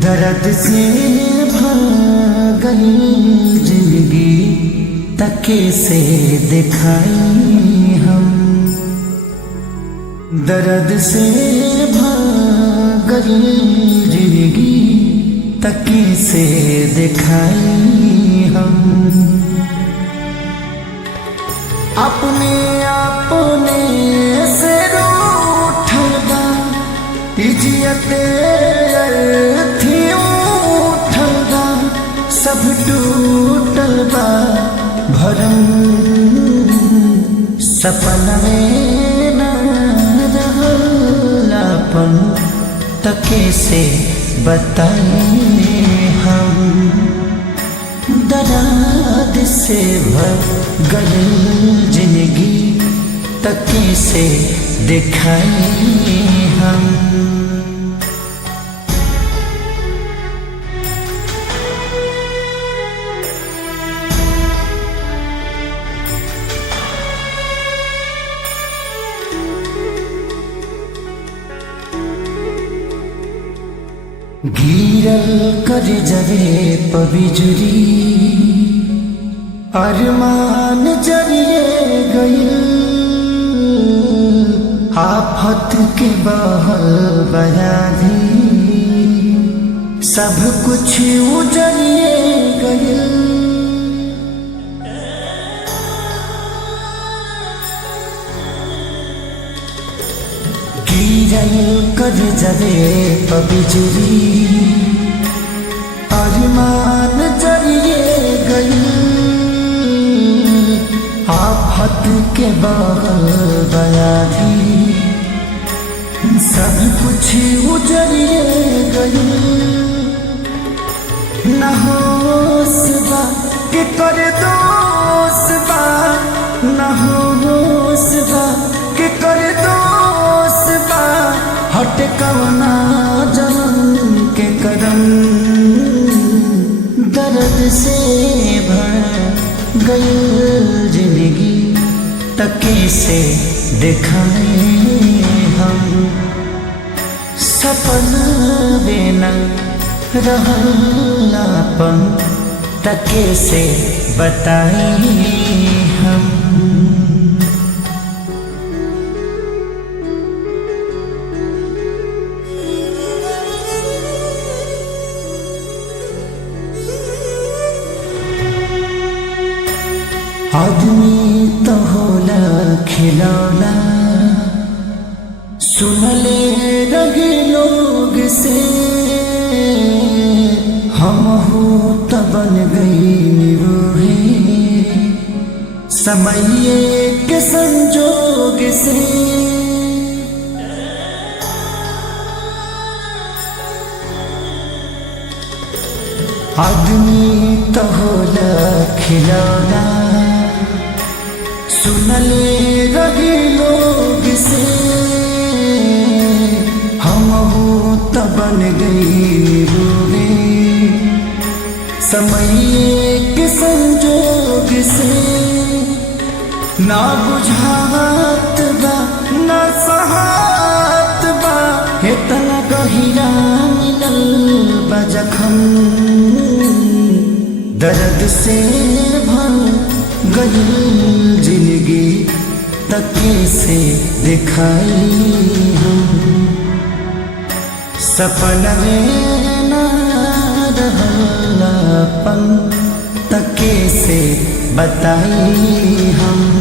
दर्द से भर गई जिंदगी तके से दिखाई हम। दर्द से भर गई जिंदगी तके से दिखाई हम। अपने से रूठलबा इज्जते थी उठलबा सब टूटल बा भरम। सपना में न रहलापन तके से बताए हम। दर्द से भर गई जिंदगी तके से दिखाए हम। गिरल कर जरे पबिजुरी अरमान जरिए गई। आफत के बहल बयाधी सब कुछ उजरिए गई। गिरल कर जरे पबिजुरी अरमान जरिए गई। आफत के बहल बयाधी सब कुछ उजरिए गई। न होश बा के कर दोष बा, न होश बा के कर दोष बा। हट कवना जन्म के करम। दर्द से भर गई जिंदगी तके से दिखाए हम। सपना बिना रहलापन तके से बताए हम। आदमी तो होला खिलौना सुनले रहे लोग से। हम हो तो बन गई निरूहे समय के संजोग से। आदमी तो होला खिलौना सुनले रहे लोग से। हम हो तो बन गई रूहे समय के संजोग से। ना बुझात बा ना सहात बा इतना गहिरा मिलल बा जखम। दर्द से भर गई जिंदगी तके से दिखाई हम। सपना में न रहलापन तके से बताई हम।